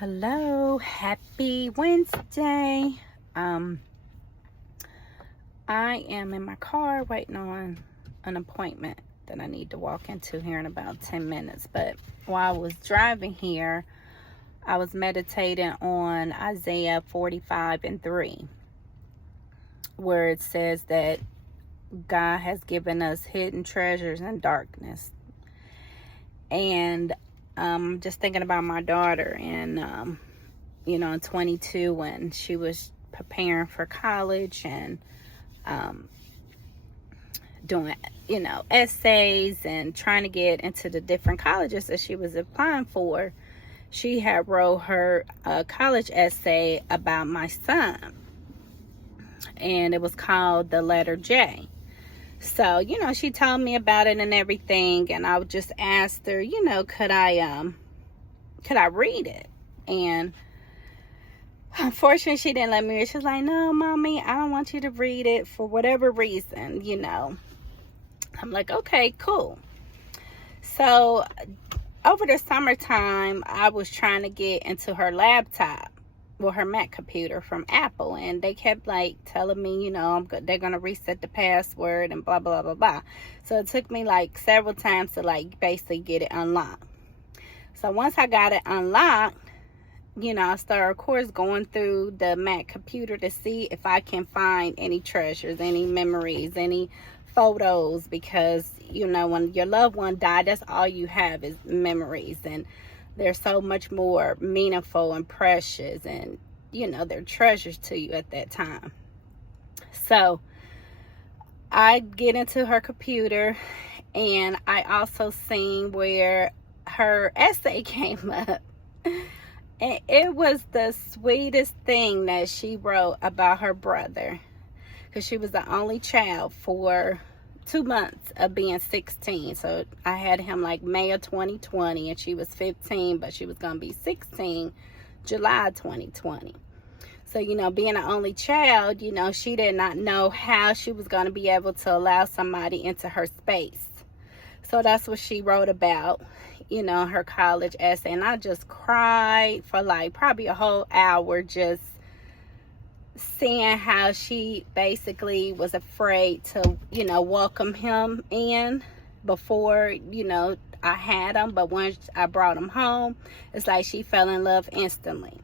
Hello, happy Wednesday. I am in my car waiting on an appointment that I need to walk into here in about 10 minutes. But while I was driving here, I was meditating on Isaiah 45:3, where it says that God has given us hidden treasures in darkness. And just thinking about my daughter and in 22 when she was preparing for college and doing essays and trying to get into the different colleges that she was applying for. She had wrote her college essay about my son, and it was called The Letter J. So she told me about it and everything, and I just asked her, could I read it? And unfortunately, she didn't let me read. She was like, no, mommy, I don't want you to read it for whatever reason, I'm like, okay, cool. So over the summertime, I was trying to get into her laptop, her Mac computer from Apple, and they kept telling me, they're going to reset the password and blah, blah, blah, blah. So it took me several times to basically get it unlocked. So once I got it unlocked, I started, of course, going through the Mac computer to see if I can find any treasures, any memories, any photos, because, when your loved one died, that's all you have is memories, and they're so much more meaningful and precious, and, they're treasures to you at that time. So I get into her computer, and I also seen where her essay came up. And it was the sweetest thing that she wrote about her brother, because she was the only child for 2 months of being 16. So I had him May of 2020, and she was 15, but she was going to be 16 July 2020. So, being an only child, she did not know how she was going to be able to allow somebody into her space. So that's what she wrote about, her college essay. And I just cried for probably a whole hour, just seeing how she basically was afraid to, welcome him in before, I had him. But once I brought him home, it's like she fell in love instantly.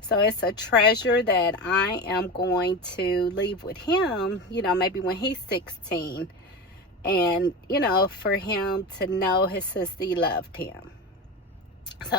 So it's a treasure that I am going to leave with him, maybe when he's 16. And, for him to know his sister loved him. So